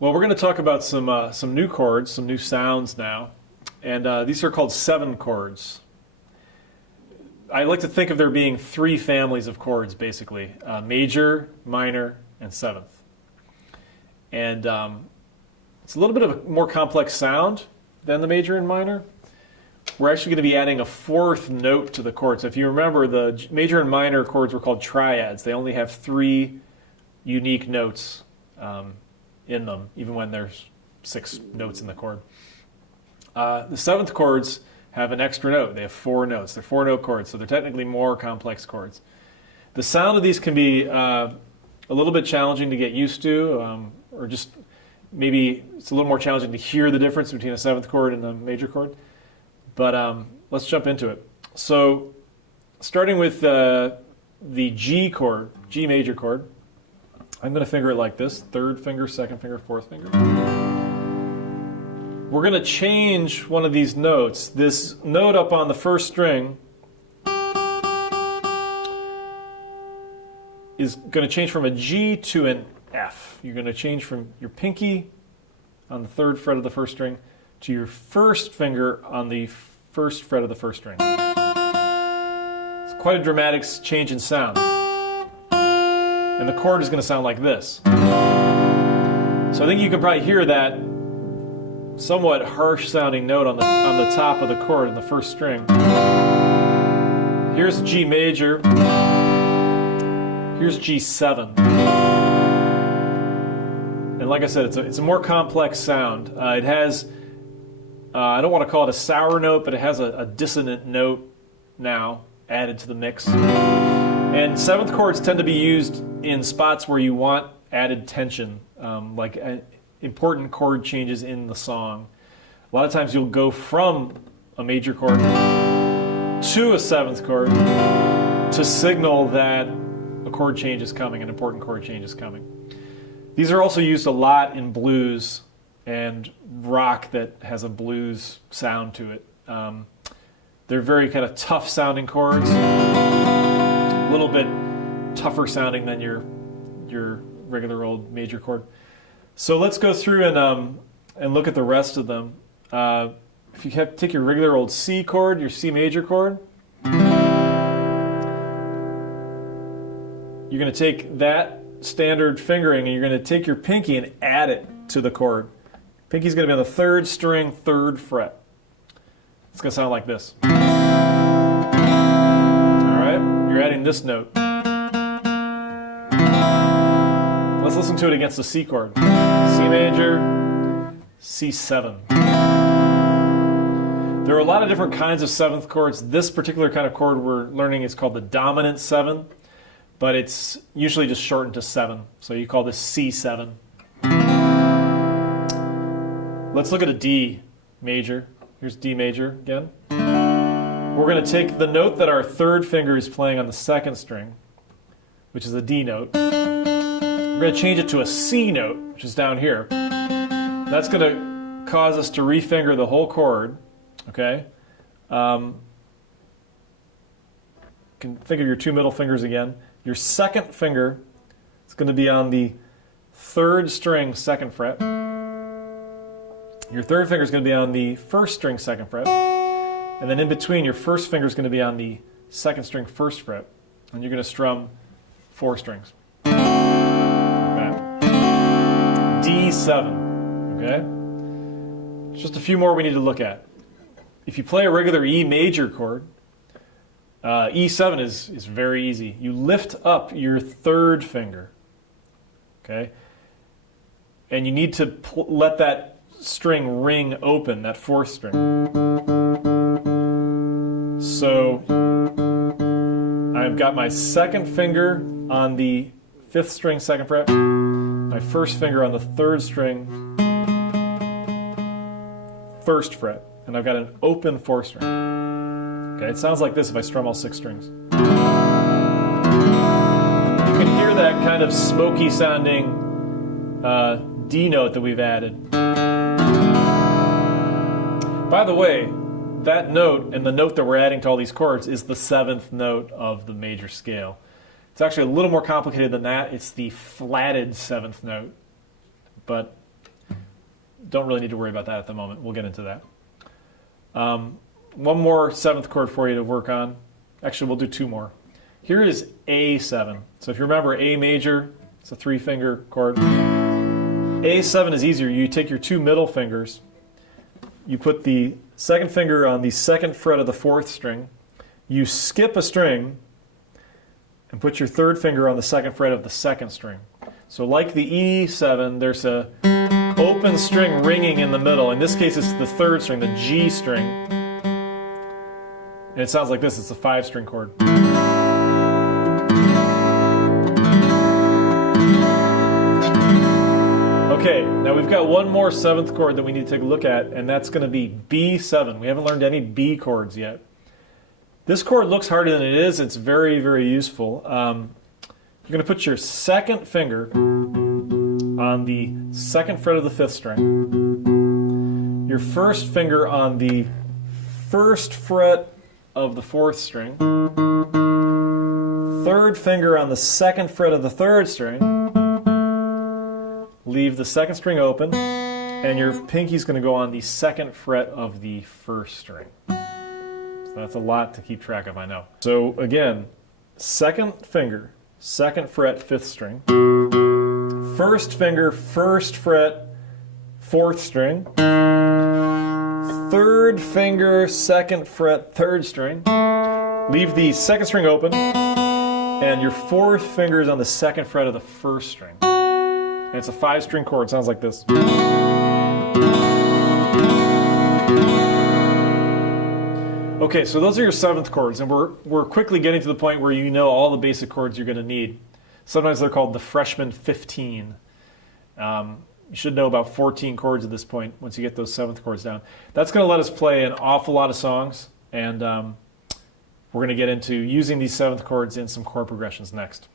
Well, we're going to talk about some new chords, some new sounds now, and these are called 7 chords. I like to think of there being 3 families of chords, basically: major, minor, and 7th. And it's a little bit of a more complex sound than the major and minor. We're actually going to be adding a 4th note to the chord. So if you remember, the major and minor chords were called triads. They only have 3 unique notes in them, even when there's 6 notes in the chord. The 7th chords have an extra note. They have 4 notes. They're 4-note chords, so they're technically more complex chords. The sound of these can be a little bit challenging to get used to, or just maybe it's a little more challenging to hear the difference between a 7th chord and a major chord. But let's jump into it. So starting with the G chord, G major chord, I'm going to finger it like this: 3rd finger, 2nd finger, 4th finger. We're going to change one of these notes. This note up on the 1st string is going to change from a G to an F. You're going to change from your pinky on the 3rd fret of the 1st string to your 1st finger on the 1st fret of the 1st string. It's quite a dramatic change in sound. And the chord is going to sound like this. So I think you can probably hear that somewhat harsh sounding note on the top of the chord in the 1st string. Here's G major. Here's G7. And like I said, it's a more complex sound. It has, I don't want to call it a sour note, but it has a dissonant note now added to the mix. And 7th chords tend to be used in spots where you want added tension, like important chord changes in the song. A lot of times you'll go from a major chord to a 7th chord to signal that a chord change is coming, an important chord change is coming. These are also used a lot in blues and rock that has a blues sound to it. They're very kind of tough sounding chords, a little bit tougher sounding than your regular old major chord. So let's go through and look at the rest of them. If you take your regular old C chord, your C major chord, you're going to take that standard fingering and you're going to take your pinky and add it to the chord. Pinky's going to be on the 3rd string, 3rd fret. It's going to sound like this. All right, you're adding this note. Let's listen to it against the C chord. C major, C7. There are a lot of different kinds of 7th chords. This particular kind of chord we're learning is called the dominant 7, but it's usually just shortened to 7. So you call this C7. Let's look at a D major. Here's D major again. We're going to take the note that our 3rd finger is playing on the 2nd string, which is a D note. We're going to change it to a C note, which is down here. That's going to cause us to refinger the whole chord. Okay? You can think of your 2 middle fingers again. Your 2nd finger is going to be on the 3rd string, 2nd fret. Your 3rd finger is going to be on the 1st string, 2nd fret. And then in between, your 1st finger is going to be on the 2nd string, 1st fret. And you're going to strum 4 strings. D7, okay? Just a few more we need to look at. If you play a regular E major chord, E7 is very easy. You lift up your 3rd finger, okay? And you need to let that string ring open, that 4th string. So I've got my 2nd finger on the 5th string, 2nd fret. My 1st finger on the 3rd string, 1st fret, and I've got an open 4th string. Okay, it sounds like this if I strum all 6 strings. You can hear that kind of smoky sounding D note that we've added. By the way, that note and the note that we're adding to all these chords is the 7th note of the major scale. It's actually a little more complicated than that. It's the flatted 7th note, but don't really need to worry about that at the moment. We'll get into that. One more 7th chord for you to work on. Actually, we'll do 2 more. Here is A7. So if you remember A major, it's a 3-finger chord. A7 is easier. You take your 2 middle fingers, you put the 2nd finger on the 2nd fret of the 4th string, you skip a string, and put your 3rd finger on the 2nd fret of the 2nd string. So like the E7, there's a open string ringing in the middle. In this case, it's the 3rd string, the G string. And it sounds like this. It's a 5-string chord. Okay, now we've got one more 7th chord that we need to take a look at, and that's going to be B7. We haven't learned any B chords yet. This chord looks harder than it is. It's very, very useful. You're going to put your 2nd finger on the 2nd fret of the 5th string, your 1st finger on the 1st fret of the 4th string, 3rd finger on the 2nd fret of the 3rd string, leave the 2nd string open, and your pinky's going to go on the 2nd fret of the 1st string. So that's a lot to keep track of, I know. So again, 2nd finger, 2nd fret, 5th string, 1st finger, 1st fret, 4th string, 3rd finger, 2nd fret, 3rd string, leave the 2nd string open, and your 4th finger is on the 2nd fret of the 1st string. And it's a 5-string chord. It sounds like this. Okay, so those are your 7th chords, and we're quickly getting to the point where you know all the basic chords you're going to need. Sometimes they're called the freshman 15. You should know about 14 chords at this point once you get those 7th chords down. That's going to let us play an awful lot of songs, and we're going to get into using these 7th chords in some chord progressions next.